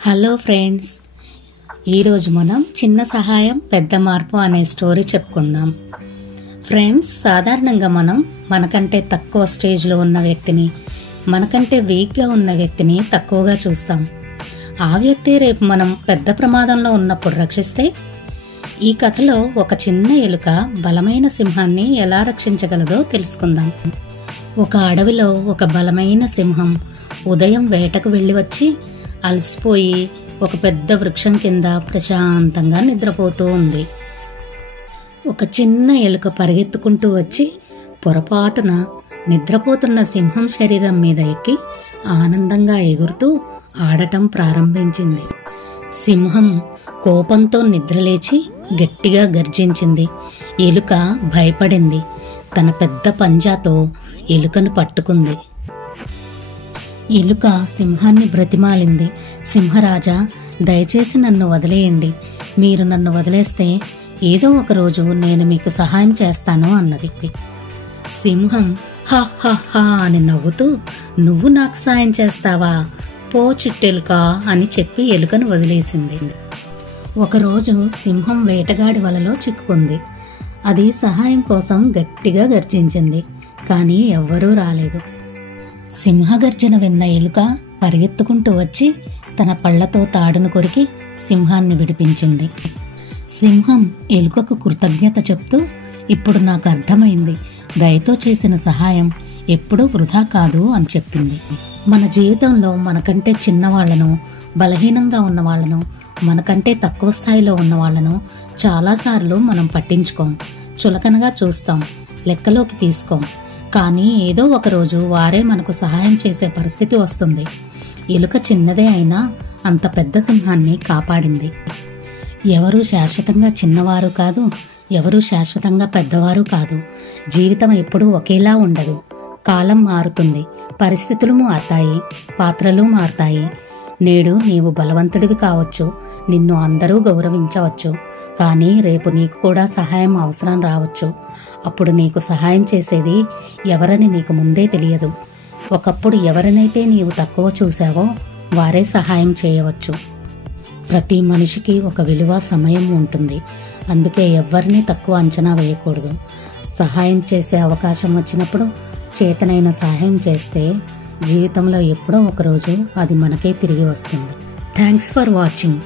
Hello friends, ఈరోజు మనం చిన్న సహాయం పెద్ద మార్పు అనే స్టోరీ చెప్పుకుందాం. ఫ్రెండ్స్, సాధారణంగా మనం మనకంటే తక్కువ స్టేజ్లో ఉన్న వ్యక్తిని, మనకంటే వీక్గా ఉన్న వ్యక్తిని తక్కువగా చూస్తాం. ఆ వ్యక్తి రేపు మనం పెద్ద ప్రమాదంలో ఉన్నప్పుడు రక్షిస్తే, ఈ కథలో ఒక చిన్న ఎలుక బలమైన సింహాన్ని ఎలా రక్షించగలదో తెలుసుకుందాం. ఒక అడవిలో ఒక బలమైన సింహం ఉదయం వేటకు వెళ్ళి వచ్చి అలసిపోయి ఒక పెద్ద వృక్షం కింద ప్రశాంతంగా నిద్రపోతూ ఉంది. ఒక చిన్న ఎలుక పరిగెత్తుకుంటూ వచ్చి పొరపాటున నిద్రపోతున్న సింహం శరీరం మీద ఎక్కి ఆనందంగా ఎగురుతూ ఆడటం ప్రారంభించింది. సింహం కోపంతో నిద్రలేచి గట్టిగా గర్జించింది. ఎలుక భయపడింది. తన పెద్ద పంజాతో ఎలుకను పట్టుకుంది. ఎలుక సింహాన్ని బ్రతిమాలింది. సింహరాజా, దయచేసి నన్ను వదిలేయండి. మీరు నన్ను వదిలేస్తే ఏదో ఒక రోజు నేను మీకు సహాయం చేస్తాను అన్నది. సింహం హా హా హా అని నవ్వుతూ, నువ్వు నాకు సాయం చేస్తావా, పో చిట్టెలుక అని చెప్పి ఎలుకను వదిలేసింది. ఒకరోజు సింహం వేటగాడి వలలో చిక్కుకుంది. అది సహాయం కోసం గట్టిగా గర్జించింది, కానీ ఎవ్వరూ రాలేదు. సింహగర్జన విన్న ఎలుక పరిగెత్తుకుంటూ వచ్చి తన పళ్లతో తాడును కొరికి సింహాన్ని విడిపించింది. సింహం ఎలుకకు కృతజ్ఞత చెప్తూ, ఇప్పుడు నాకు అర్థమైంది, దయతో చేసిన సహాయం ఎప్పుడూ వృధా కాదు అని చెప్పింది. మన జీవితంలో మనకంటే చిన్నవాళ్లను, బలహీనంగా ఉన్న వాళ్లను, మనకంటే తక్కువ స్థాయిలో ఉన్న వాళ్లను చాలాసార్లు మనం పట్టించుకోం, చులకనగా చూస్తాం, లెక్కలోకి తీసుకోం. కానీ ఏదో ఒకరోజు వారే మనకు సహాయం చేసే పరిస్థితి వస్తుంది. ఎలుక చిన్నదే అయినా అంత పెద్ద సింహాన్ని కాపాడింది. ఎవరూ శాశ్వతంగా చిన్నవారు కాదు, ఎవరూ శాశ్వతంగా పెద్దవారు కాదు. జీవితం ఎప్పుడూ ఒకేలా ఉండదు. కాలం మారుతుంది, పరిస్థితులు మారుతాయి, పాత్రలు మారుతాయి. నేడు నీవు బలవంతుడివి కావచ్చు, నిన్ను అందరూ గౌరవించవచ్చు. కానీ రేపు నీకు కూడా సహాయం అవసరం రావచ్చు. అప్పుడు నీకు సహాయం చేసేది ఎవరని నీకు ముందే తెలియదు. ఒకప్పుడు ఎవరినైతే నీవు తక్కువ చూసావో వారే సహాయం చేయవచ్చు. ప్రతి మనిషికి ఒక విలువ, సమయం ఉంటుంది. అందుకే ఎవ్వరినీ తక్కువ అంచనా వేయకూడదు. సహాయం చేసే అవకాశం వచ్చినప్పుడు చేతనైన సహాయం చేస్తే జీవితంలో ఎప్పుడో ఒకరోజు అది మనకే తిరిగి వస్తుంది. Thanks for watching.